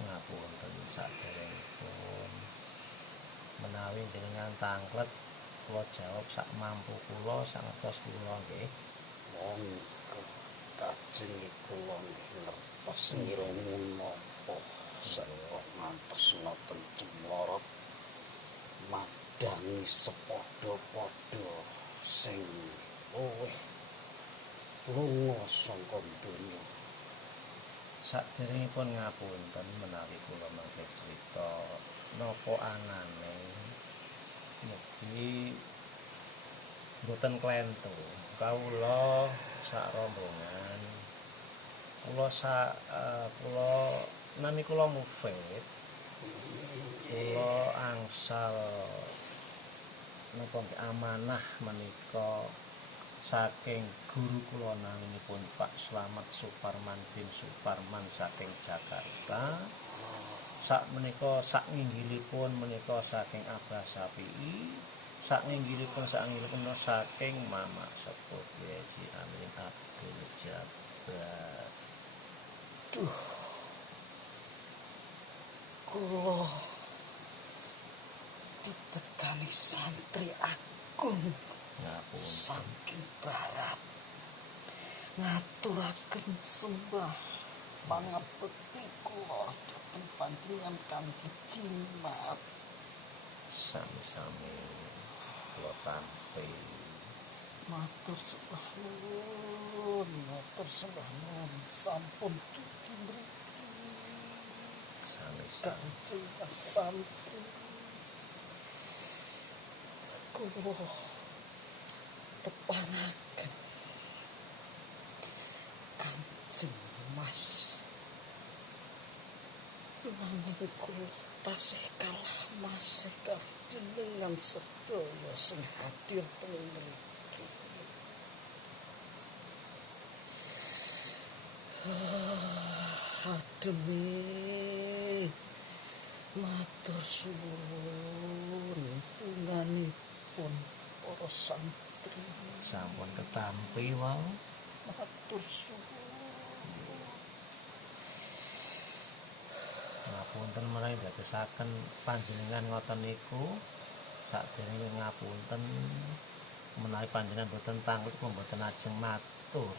Ngapunten saderengipun menawi jenengan tanglet kula jawab sak mampu kula sak ngertos kula nggih. Monggo kajeng kula nggih ngertos ngirungun napa kok ngantos noten cemlorot madangi sepadha-padha sing luwih lunga saka donya. Saderengipun ngapunten menawi kula mangke crita napa anane mugi mboten klentu. Kawula sak rombongan kula nami kula mufid kula angsal napa amanah menika saking guru kula naminipun Pak Slamet Suparman bin Suparman saking Jakarta. Sak menika sak nginggilipun menika saking Abah Sapi'i, sak nginggilipun saking Mama Sepuh Haji Amin Abdul Jabbar. Duh. Kula ditekani santri agung saking barat ngaturaken sembah pangabekti kula dhateng panjenengan kanthi jimat. Sami-sami kula tampi. Matur sembah nuwun sampun dugi mriki. Kanjeng santri kula tepanaken Kanjeng Mas nanging kula tasih kalah masih kajenengan sedaya sing hadir teng mriki. Ademi matur suwun tunganipun para santri Sampun ketampi wau. matur suwun. Ngapunten menawi dadosaken panjenengan ngoten niku. Sakderenge ngapunten menawi panjenengan boten tanglet kula boten ajeng matur.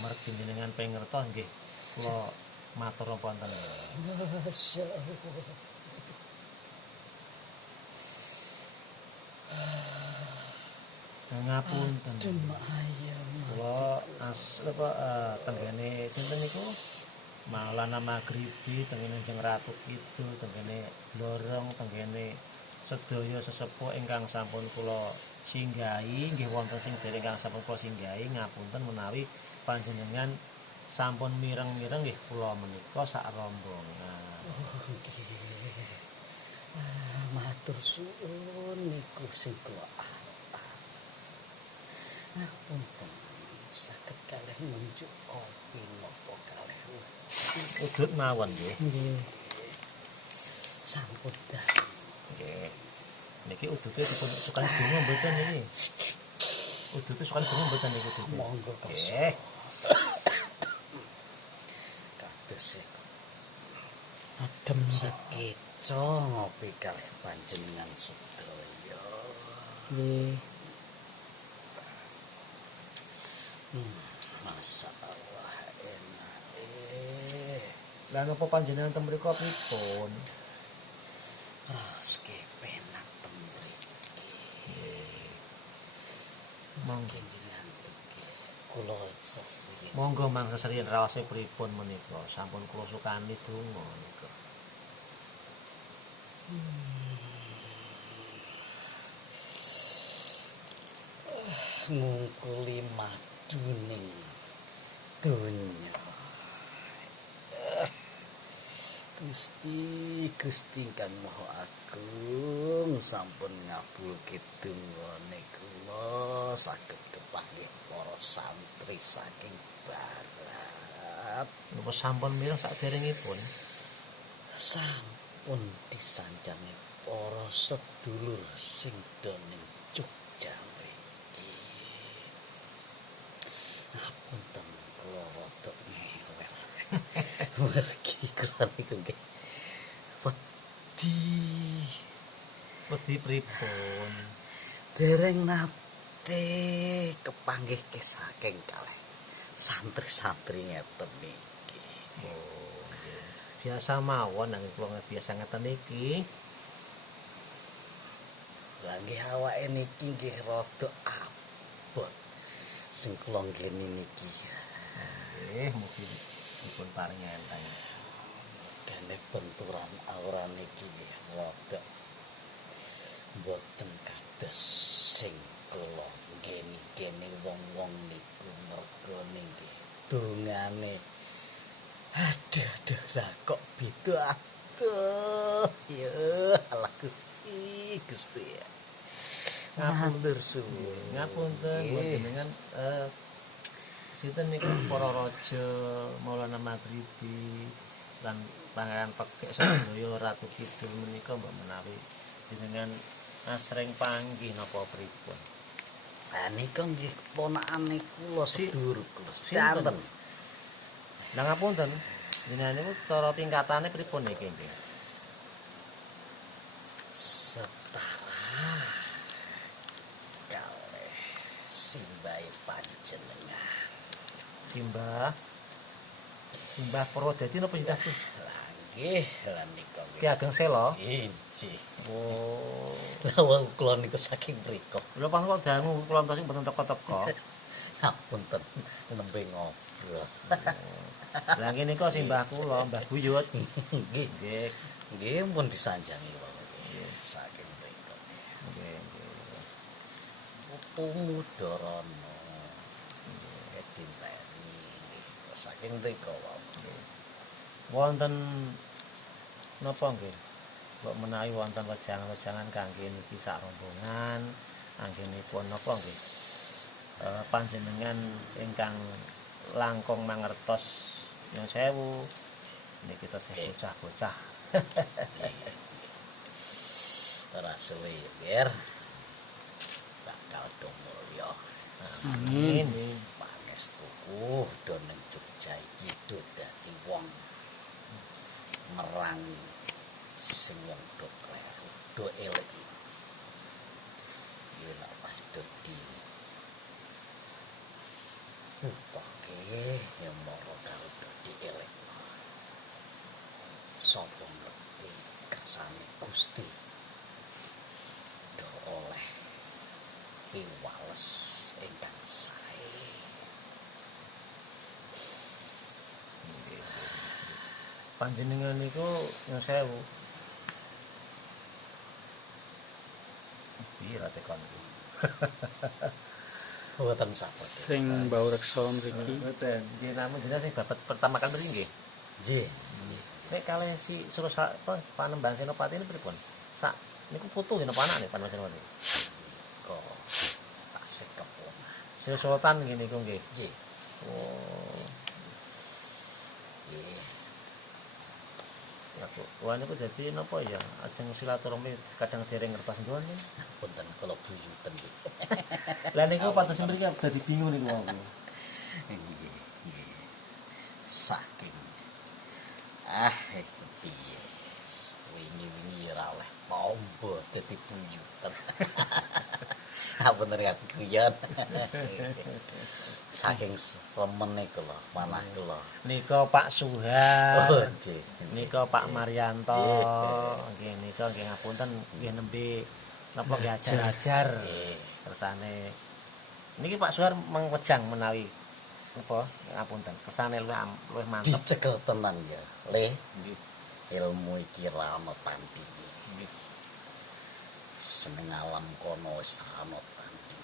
Mergi jenengan pengertos nggih kula matur napa wonten. Masyaallah. Ngapunten. Kula tenggene sinten niku? Maulana Maghribi tenggene Jeng Ratu Kidul tenggene Blorong tenggene sedaya sesepuh ingkang sampun kula singgahi nggih wonten sing dereng ingkang sampun kula singgahi ngapunten menawi panjenengan sampun mireng-mireng nggih kula menika sak rombongan. Matur suwun niku sing kula ngapunten saged kalih nunjuk kopi napa kalih Udut mawon nggih. nggih sampun dah Nggih. Niki udute dipun sukani donga mboten niki. Udute sukani donga mboten niki udute. monggo Nggih. kados adem sekeca ngopi kalih panjenengan sedaya. Nggih. Masyaallah enak. Lah napa panjenengan teng mriku pripun? Raske penak teng mriki. Monggo Panjenengan tuki kula sesiri. monggo mangsa serian raose pripun menika? Sampun kula sukani donga nika. Ngungkuli maduning donya. Gusti Kang Maha Agung sampun ngabulke dongane kula saged kepanggih para santri saking barat. Napa sampun mireng saderengipun? Sampun disanjangi para sedulur sing doning Jogja mriki. Ngapunten kula rada ngewel. Mergi kula niku nggih. Wedi Wedi pripun? dereng nate kepanggih saking kalih santri-santri ngeten niki. Oh, nggih. Biasa mawon nanging kula biasa ngeten iki. Lah nggih awake niki nggih rada abot sing kula nggeni niki. Nggih, mugi dipun paringi enteng. Dene benturan aura niki nggih rada mboten kados sing kula nggeni-geni wong-wong niku merga nggih dongane aduh lah kok beda aduh ya Allah Gusti ya. Ngapunten suwun. Ngapunten jenengan sinten niku para raja Maulana Maghribi lan Pangeran Pekik Sadaya Ratu Kidul menika mbok menawi jenengan asring panggih napa pripun? Lah nika nggih ponakane kula sedulur kula Sinten? sedanten. Lah ngapunten, jenengan niku cara tingkatane pripun niki nggih? Setara kalih simbahe panjenengan. Simbah Purwodadi napa sindah tuh? Lah nggih, lah nika Ki Ageng Sela. injih. Oh. Lah wong kula niku saking mriku. Lha pas kok dangu kula entuk sing mboten teka-teka. Ngapunten nembe ngobrol. Lah ngene kok simbah kula, Mbah Buyut. Nggih, Nggih. nggih pun disanjangi wong nggih saking mriku. Nggih. Putumu Dorono. Dinteni nggih saking mriku wae. Wonten napa nggih? Mbok menawi wonten wejangan-wejangan kangge niki sak rombongan, anggenipun napa nggih? Panjenengan ingkang langkung mangertos nyuwun sewu niki teteh bocah-bocah. Ora suwe yer bakal dumulya. Amin. Pangestuku do ning Jogja iki do dadi wong merang sing wong do kleru, do elek. Yen nek pas do di utoke ya moro karo do dielek. Sapa ngerti kersane Gusti do oleh piwales ingkang sae. Panjenengan niku nyuwun sewu. Pira tekon iki? Mboten saged. Sing bau reksa mriki. Mboten. Nggih namun jenengan sing babat pertama kali mriki nggih. Nggih. Nek kalih si Surosa apa Panembahan Senopati ini pripun? Sak niku putu napa anake Panembahan Senopati? Kok tasik kepona. Sri Sultan nggih niku nggih. Nggih. Oh, Nggih. ya kok. Wah niku dadi napa ya? Ajeng silaturahmi kadang dereng ngertos nggone. Punten kula buyuten nggih. Lah niku pados mriki dadi bingung niku wong. Nggih. Saking iku piye? Wingi-wingi ora oleh tombo dadi buyuten. Apunten ya guyon. Saking remene kula, manah kula. Nika Pak Suhar. Oh, nggih. Nika Pak Marianto. Nggih. Nggih nika nggih ngapunten nggih nembe napa nggih ajar-ajar. Nggih. Kersane niki Pak Suhar mengwejang menawi napa ngapunten. Kersane luwih mantep. Dicekel tenan ya. Le, Nggih. ilmu iki ra ana tandinge. Nggih. Seneng alam kono wis ana tandinge.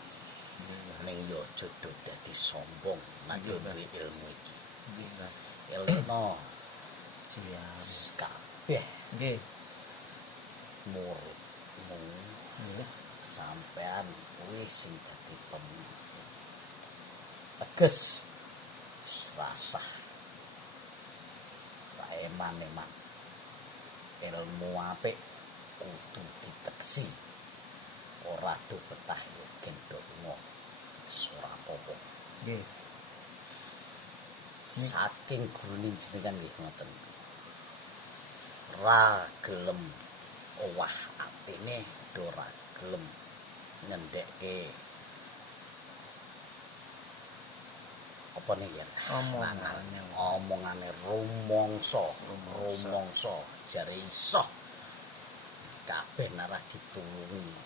Ning yo aja dadi sombong nek yo duwe ilmu iki. Nggih. Elekno Siap. kabeh Nggih. muridmu Nggih. sampean kuwi sing dadi pemimpin. Teges rasah. Eman ilmu apik kudu diteksi. Ora do betah yo gendonga. Ora apa-apa. Nggih. saking gurune jenengan nggih ngoten. Ra gelem owah atine ora gelem ngendhekke apa nih ya omongane rumangsa jare iso kabeh nara ditulungi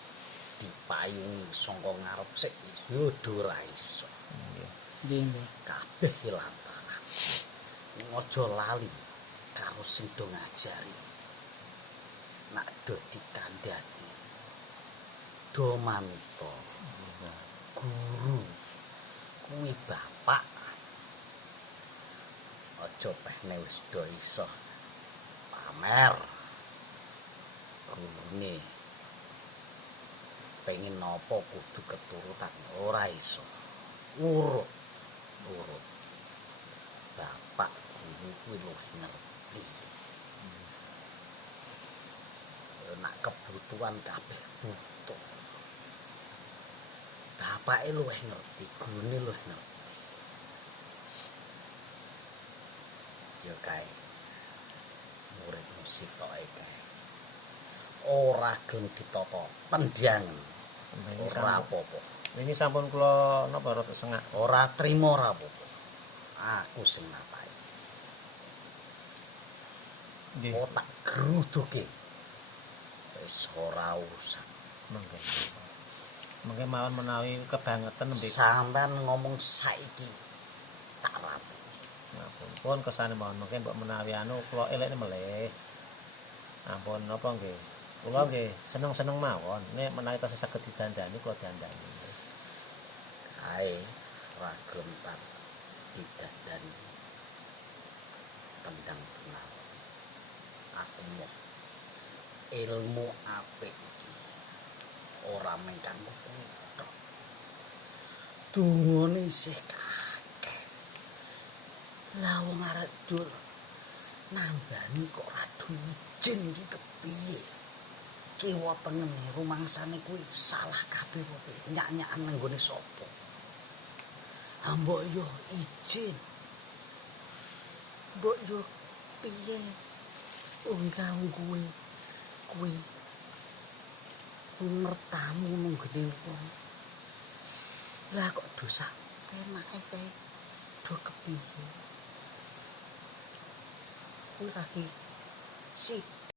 dipayungi saka ngarep sik yo ora iso Nggih. kabeh lantaran aja lali karo sing do ngajari nak do dikandhani do manut guru kuwi bapak aja pehne wis do iso pamer gurune pengen napa kudu keturutan ora iso urut bapak guru kuwi luwih ngerti nak kebutuhan kabeh butuh bapake luwih ngerti gurune luwih ngerti ya kae murid musitoke kae ora gelem ditata tendhangen ora apa-apa Ini sampun kula napa rada sengak. ora trima ora apa-apa aku sing napai Nggih. otak gruduke wis ora urusan Mangke. Mangke mawon menawi kebangetan nembik sampean ngomong saiki tak rapi ngapunten kesane mawon mangke mbok menawi anu kula elekne melih. Ampun napa nggih. Kula nggih seneng-seneng mawon nek menawi tasih saged didandani kula dandani. ae ra gelem tak didandani tendang kenal aku mau ilmu apik iki ora mung kanggo kuwi tok dungane isih kakek lah wong arep dur nambani kok radu izin iki kepiye kiwa tengene rumangsane kuwi salah kabeh pokoke nyak-nyakan nang gone sapa ambok yo izin mbok yo piye ungkang kuwi ngertamu mung gene wong lah kok dosa enake kae do kepiye kuwi lagi sik